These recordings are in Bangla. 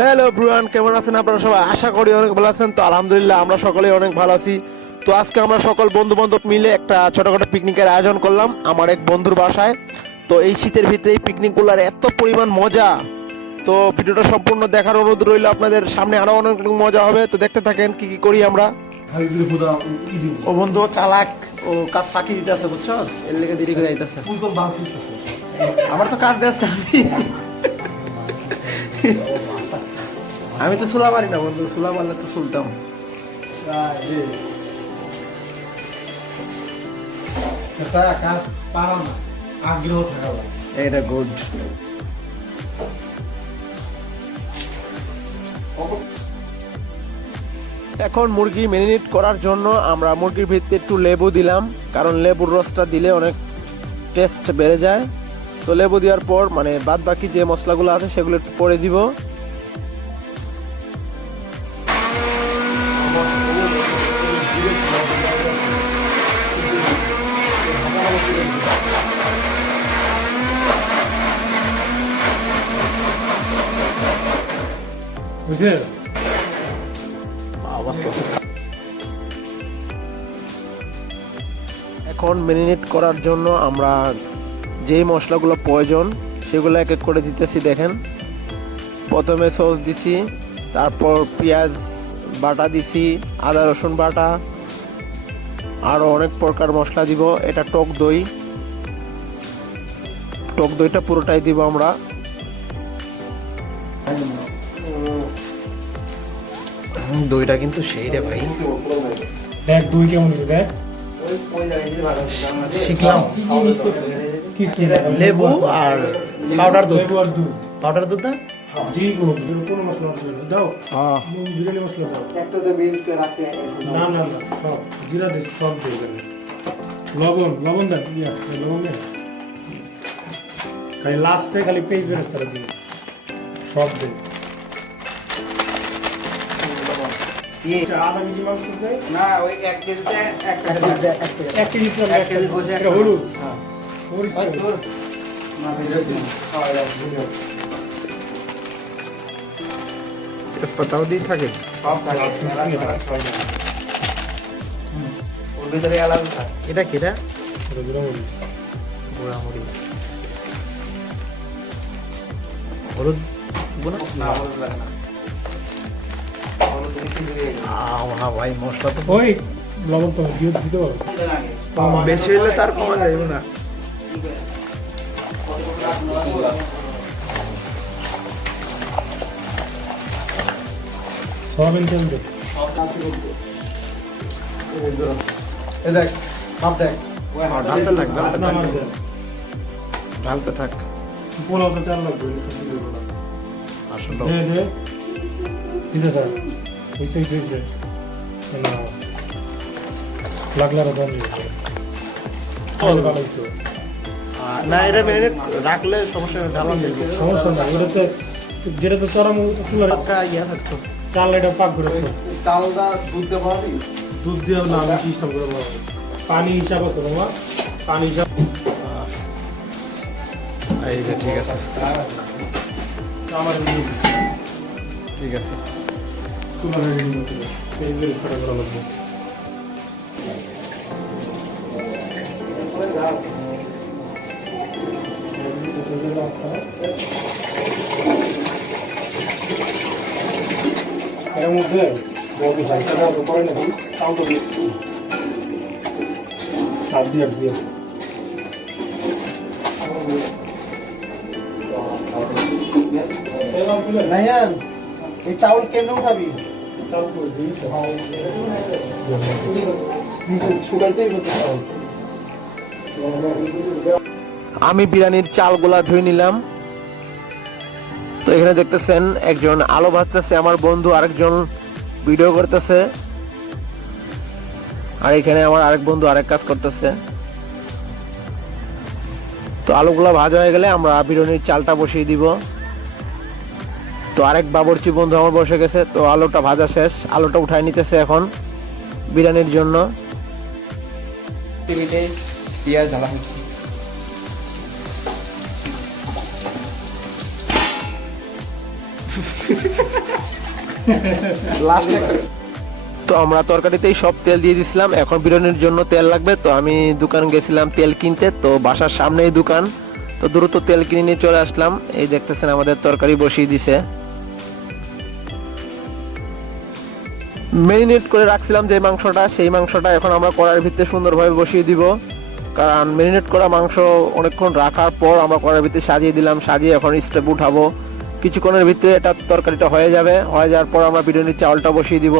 হ্যালো ব্রুয়ান, কেমন আছেন আপনারা সবাই? আশা করি অনেক ভালো আছেন। তো আলহামদুলিল্লাহ আমরা সকলেই অনেক ভালো আছি। তো আজকে আমরা সকল বন্ধু বান্ধব মিলে একটা ছোটখাটো পিকনিকের আয়োজন করলাম আমার এক বন্ধুর বাসায়। তো এই শীতের ভিতরে এই পিকনিকগুলোর এত পরিমাণ মজা, তো ভিডিওটা সম্পূর্ণ দেখার অনুরোধ রইল। আপনাদের সামনে আরো অনেক মজা হবে, তো দেখতে থাকেন কি কি করি আমরা। ও বন্ধু চালাক, ও কাজ ফাঁকি দিতে আছে, বুঝছস? এর লেগে দেরি করে যাইতেছে। আমার তো কাজ দিতেছে, আমি তো সুলা পারি না বন্ধু, সুলা পারলে তো সুলতাম। কাজ পারা না, আগ্রহ থাকা লাগে। এটা গুড। এখন মুরগি ম্যারিনেট করার জন্য আমরা মুরগির ভিতরে একটু লেবু দিলাম, কারণ লেবুর রসটা দিলে অনেক টেস্ট বেড়ে যায়। তো লেবু দেওয়ার পর মানে বাদ বাকি যে মশলাগুলো আছে সেগুলো একটু পরে দিব। বুঝছেন? এখন ম্যারিনেট করার জন্য আমরা যেই মশলাগুলো প্রয়োজন সেগুলো এক এক করে দিতেছি। দেখেন, প্রথমে সস দিছি, তারপর পেঁয়াজ বাটা দিছি, আদা রসুন বাটা, আরও অনেক প্রকার মশলা দিব। এটা টক দই, টক দইটা পুরোটাই দিব আমরা। দইটা কিন্তু সেই রে ভাই, দেখ দই কেমন হয়েছে দেখ। শিখলাম কি লেবু আর পাউডার দুধ। লেবু আর দুধ, পাউডার দুধ না? জি কোনো মশলা দাও, বিরিয়ানি মশলা দাও। না না না, সব জিরা দে, সব দিয়ে দেবে। লবণ দেন, লবণ দেন। খালি লাস্টে খালি পেঁয়াজ বেরেস্তাটা দিন, সব দেন। আধা কেজি মাংস দেয় না, ওই 1 কেজিতে একটা 1 কেজি একটা হলুদ, মরিচ দেন। তেজপাতাও দিয়ে থাকে। ওর ভিতরে আলাদা থাকে। এটা কি? এটা গুঁড়া মরিচ। গুঁড়া মরিচ, হলুদ গুঁড়া না, হলুদ লাগে না। হলুদ দিলে কি হয়ে গেল? না ভাই, মশলা তো ওই লবণ তো দিতে পারো। বেশি হলে তার কমা যাবে না। সয়াবিন তেল দে। এই দেখ, সব দেখ। ঢালতে থাক, ঢালতে থাক, নামাজ দেন। ঢালতে থাক। পোলাওতে তেল লাগবে, সবজি দেবো না। আসলে দে দিতে থাক। হইছে নাও, লাগলে আরো দম দিতে ভালো হইতো। না, এটা ম্যারিনেট রাখলে সমস্যা নেই, ঢালা যাবে। সমস্যা নাই, ওটাতে যেটাতে চরম চুলার পাক্কা ইয়া থাকতো। চাল এটা পাক করে তো চালটা দুধ দিয়ে ভরা দিবি? দুধ দিয়ে না, আমি সিস্টেম করে বলবো। পানি হিসাব আছে তোমার, পানি হিসাব এই যে ঠিক আছে, আমার ঠিক আছে। চুলা রেডি করতে হবে, পেঁয়াজ বেরেস্তা করা লাগবে। এর মধ্যে বড় সাইজটা বড় করে নাকি তাও তো দিচ্ছি সাত দিয়ে নাইয়ান, এই চাউল কেন উঠাবি? তাও করে দিই। নিচে শুকাইতেই হতো চাউল। আমি বিরিয়ানির চালগুলা ধুয়ে নিলাম। তো এখানে দেখতেছেন একজন আলু ভাজতেছে আমার বন্ধু, আরেকজন ভিডিও করতেছে, আর এখানে আমার আরেক বন্ধু আরেক কাজ করতেছে। তো আলুগুলা ভাজা হয়ে গেলে আমরা বিরিয়ানির চালটা বসিয়ে দিব। তো আরেক বাবুর্চি বন্ধু আমার বসে গেছে, তো আলুটা ভাজা শেষ, আলুটা উঠায় নিতেছে এখন বিরিয়ানির জন্য। টিভিতে পেঁয়াজ ঢালা হচ্ছে। তো আমরা তরকারিতেই সব তেল দিয়ে দিছিলাম, এখন বিরিয়ানির জন্য তেল লাগবে। তো আমি দোকান গেছিলাম তেল কিনতে, তো বাসার সামনেই দোকান, তো দ্রুত তেল কিনে নিয়ে চলে আসলাম। এই দেখতেছেন আমাদের তরকারি বসিয়ে দিছে, মেরিনেট করে রাখছিলাম যে মাংসটা, সেই মাংসটা এখন আমরা কড়াইয়ের ভিতরে সুন্দরভাবে বসিয়ে দিব। কারণ মেরিনেট করা মাংস অনেকক্ষণ রাখার পর আমরা কড়াইয়ের ভিতরে সাজিয়ে দিলাম, সাজিয়ে এখন স্টেপ উঠাবো। কিছুক্ষণের ভিতরে এটা তরকারিটা হয়ে যাবে, হয়ে যাওয়ার পর আমরা বিরিয়ানির চাউলটা বসিয়ে দিব।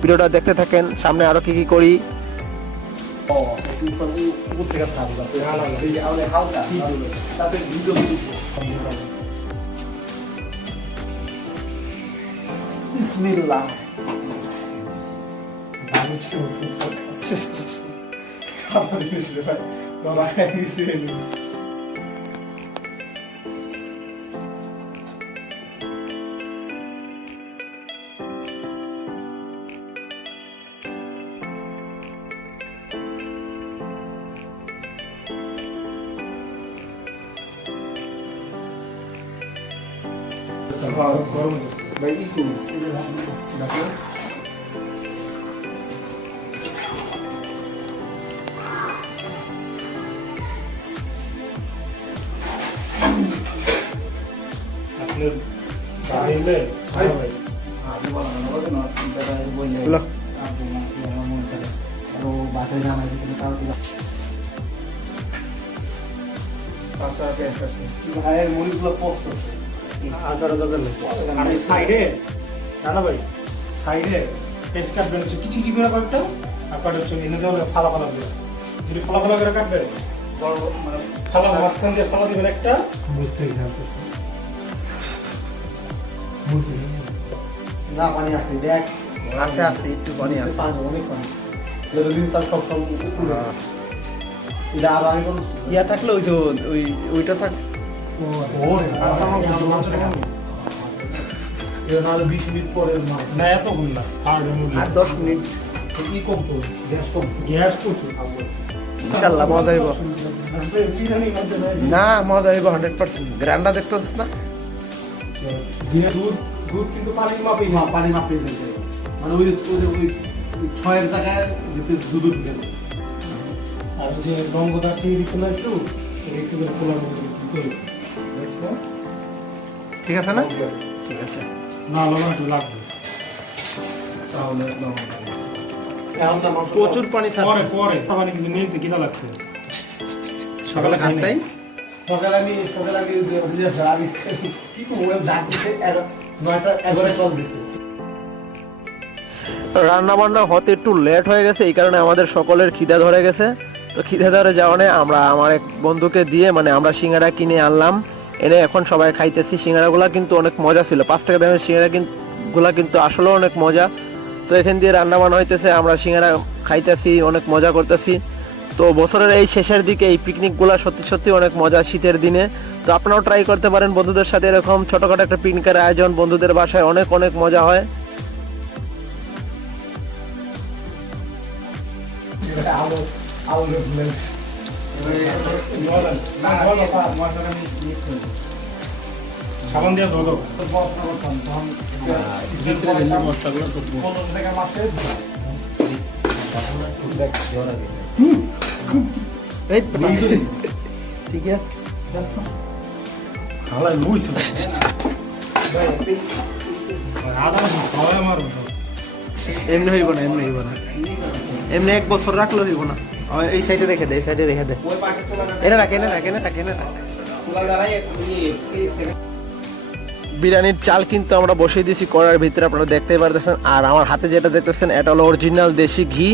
ভিডিওটা দেখতে থাকেন, সামনে আরো কি কি করি। বিসমিল্লাহ। ভাই ইকু দেখো আপনি বাড়িলে ভাই আপনি বলেন না বললে আপনি আমার মনে করে আর ও বাসায় জানাই দিতে তাও দিলাম ভাইয়ের মুড়িগুলো পোস্ট আছে আমি সাইডে না ভাই সাইডে পেস্ট কাটবেন হচ্ছে কিছু কিছু করে কাটটা, আর কাট হচ্ছে এনে দেওয়া ফালা ফালা দিয়ে, যদি ফালা ফালা করে কাটবে বড় মানে ফালা মাঝখান দিয়ে ফালা দিবেন একটা, বুঝতে গেছে না পানি আছে দেখ আছে আছে একটু পানি আছে। পানি অনেক পানি দিন স্যার সব সব উপরে এটা আর আগে কোন ইয়া থাকলে ওই তো ওইটা থাক। নাহলে 20 মিনিট পরে না এত গুণ না আর 10 মিনিট কি কম তো গ্যাস কম গ্যাস প্রচুর ইনশাআল্লাহ মজা হইব। না মজা হইব 100%। গ্রান্ডা দেখতেছিস না, দুধ দুধ কিন্তু পানির মাপেই পানি মাপেই ফেলতে মানে ওই ওই 6 জায়গায় দুধ দিতে আর যে রঙটা চিনি দিছিল একটু একটু করে পোলার মতো দিতে দেখছো ঠিক আছে না? ঠিক আছে। না লবণ একটু লাগবে তাহলে এখন না মাংস প্রচুর পানি পরে ছাড়ছে। পরে মানে কিছু নেই তো কিনা লাগছে সকালে খাই নাই সকালে আমি আমি কি করবো ডাক দিতে 9টা 11 কল দিছে রান্না বান্না হতে একটু লেট হয়ে গেছে, এই কারণে আমাদের সকলের খিদা ধরে গেছে। তো খিদা ধরে যাওয়ানে আমরা আমার এক বন্ধুকে দিয়ে মানে আমরা সিঙ্গারা কিনে আনলাম, এনে এখন সবাই খাইতেছি। সিঙ্গারাগুলা কিন্তু অনেক মজা ছিল, 5 টাকা দামের সিঙ্গারা গুলা কিন্তু আসলে অনেক মজা। তো এখান দিয়ে রান্না বান্না হইতেছে, আমরা সিঙ্গারা খাইতেছি, অনেক মজা করতেছি। তো বছরের এই শেষের দিকে এই পিকনিকগুলা সত্যি সত্যি অনেক মজা শীতের দিনে। তো আপনারাও ট্রাই করতে পারেন বন্ধুদের সাথে, এরকম ছোটখাটো একটা পিকনিকের আয়োজন বন্ধুদের বাসায় অনেক অনেক মজা হয়। সাবান দিয়ে ধরো ঠিক আছে। হালাই লুইছে আদা খাওয়া আমার এমনি হইব না, এমনি হইব না, এমনি 1 বছর রাখলে হইব না। এই সাইডে রেখে দে, এই সাইডে রেখে দে, এনে রাখ এনে রাখ এনে রাখ এনে রাখ। বিরিয়ানির চাল কিন্তু আমরা বসিয়ে দিয়েছি কড়াইয়ের ভিতরে, আপনারা দেখতেই পারতেছেন। আর আমার হাতে যেটা দেখতেছেন এটা হলো অরিজিনাল দেশি ঘি।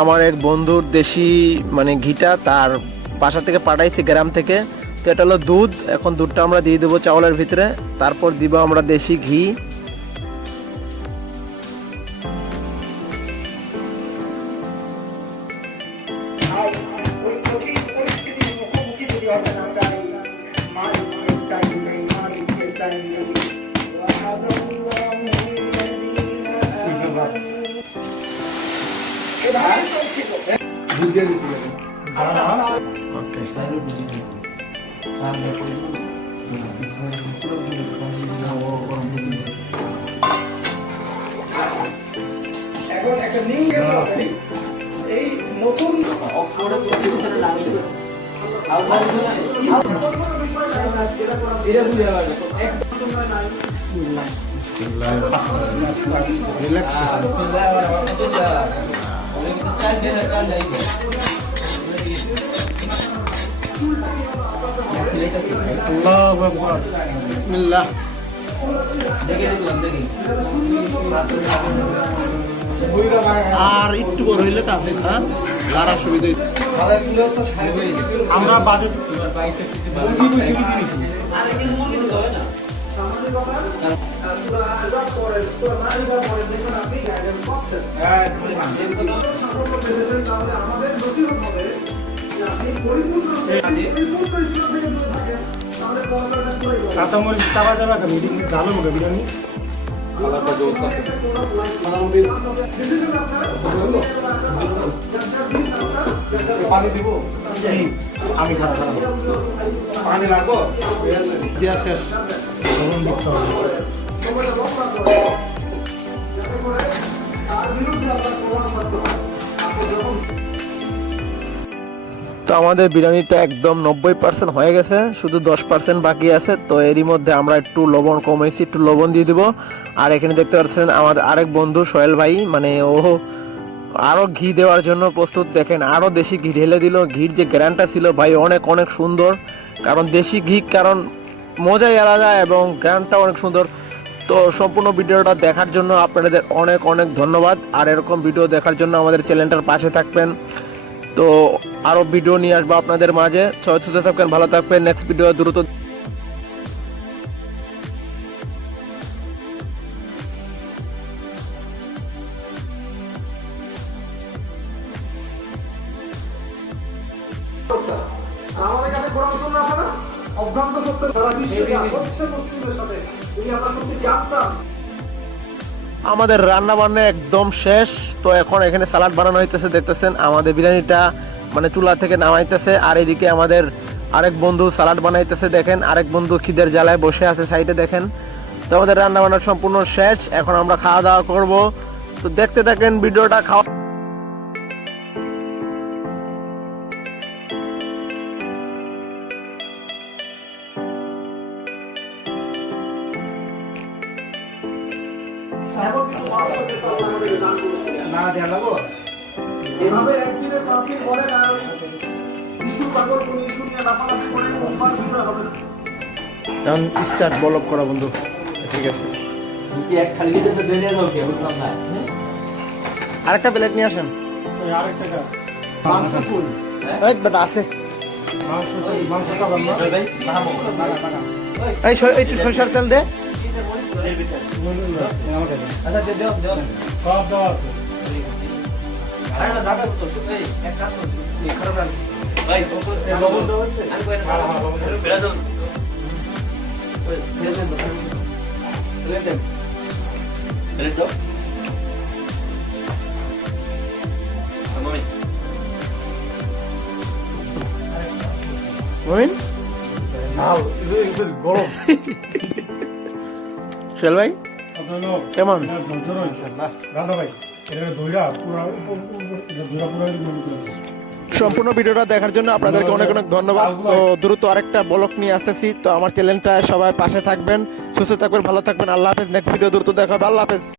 আমার এক বন্ধুর দেশি মানে ঘিটা তার বাসা থেকে পাঠাইছি গ্রাম থেকে। তো এটা হলো দুধ, এখন দুধটা আমরা দিয়ে দেবো চাউলের ভিতরে, তারপর দিব আমরা দেশি ঘি। দুধ দিয়ে দিতে হবে ওকে। এখন একটা নিউ গেছে এই নতুন অক্সফোর্ডে প্রতিষ্ঠানে নামি আলমারি এটা বুঝে যাবে বিসমিল্লাহ রিল্যাক্স আল্লাহু আকবার বিসমিল্লাহ আর একটু বড় হইলে কাছে খান লারা সুবিধা আমরা বাজেট কাঁচামরিচ চাপা যাবে একটা মিটিং জানো মুখে বিরিয়ানি পানি দিব আমি খাবো পানি লাগবো দিয়া শেষ লবণ দিতে হবে তো আমাদের বিরিয়ানিটা একদম 90% হয়ে গেছে, শুধু 10% বাকি আছে। তো এরই মধ্যে আমরা একটু লবণ কমাইছি, একটু লবণ দিয়ে দিব। আর এখানে দেখতে পাচ্ছেন আমাদের আরেক বন্ধু সোহেল ভাই, মানে ও আরো ঘি দেওয়ার জন্য প্রস্তুত। দেখেন আরো দেশি ঘি ঢেলে দিল। ঘির যে গ্রানটা ছিল ভাই অনেক অনেক সুন্দর, কারণ দেশি ঘি কারণ মজাই আলাদা এবং গ্রানটা অনেক সুন্দর। তো সম্পূর্ণ ভিডিওটা দেখার জন্য আপনাদের অনেক অনেক ধন্যবাদ। আর এরকম ভিডিও দেখার জন্য আমাদের চ্যানেলটার পাশে থাকবেন। তো আরো ভিডিও নিয়ে আসবো আপনাদের মাঝে। সবাই সুস্থ থাকবেন, ভালো থাকবেন। নেক্সট ভিডিও দ্রুত আমাদের কাছে কোরআন সুন্নাহ আছে না, অভ্রান্ত সত্য যারা বিশ্বাস করছে মুসলিমদের সাথে, যদি আমরা সত্যি জানতাম। আমাদের রান্না বান্না একদম শেষ। তো এখন এখানে সালাড বানানো হইতেছে, দেখতেছেন আমাদের বিরিয়ানিটা মানে চুলা থেকে নামাইতেছে। আর এদিকে আমাদের আরেক বন্ধু সালাড বানাইতেছে, দেখেন আরেক বন্ধু খিদের জ্বালায় বসে আছে সাইডে, দেখেন। তো আমাদের রান্না বান্না সম্পূর্ণ শেষ, এখন আমরা খাওয়া দাওয়া করব। তো দেখতে থাকেন ভিডিওটা। খাওয়া এমন কিছু মানুষের নেতা আল্লাহ আমাদেরকে দান করুন। না দেয়া লাগো এভাবে একদিনের মাহফিল করে না, ওই ইস্যু কাপড় কোন ইস্যু নিয়ে লাফালাফি করে উম্মার বিষয় হবে না। এখন স্টার্ট বলক করা বন্ধু, ঠিক আছে। কি এক খালি দিতে তো দেরিয়া যাও কি বুঝলাম না আরেকটা প্লেট নিয়ে আসেন। ওই আরেকটা কা মাংস ফুল এই বেটা আছে, মাংস খাবার না ভাই বাহামো এই একটু সরিষার তেল দে। আচ্ছা দে দাও দাও সব দেওয়া আছে আরে না দাদা তো এই এক কাজ করুন এই খারাপ না ভাই এই লবণ দেওয়া আছে? আমি কই না হ্যাঁ, হ্যাঁ, লবণ দেওয়া আছে। বেলা দাও ওই দে দে দে দে দে দাও আমি মইন নাও এদের গরম সোহেল ভাই আপনারা কেমন? ঝরঝর ইনশাআল্লাহ রান্না ভাই এটা দইরা পুরো দইরা পুরো গুলি করে সম্পূর্ণ ভিডিওটা দেখার জন্য আপনাদেরকে অনেক অনেক ধন্যবাদ। তো দ্রুত আরেকটা ব্লগ নিয়ে আসতেছি। তো আমার চ্যানেলটা সবাই পাশে থাকবেন, সুস্থ থাকবেন, ভালো থাকবেন। আল্লাহ হাফেজ। নেক্সট ভিডিও দ্রুত দেখা হবে। আল্লাহ হাফেজ।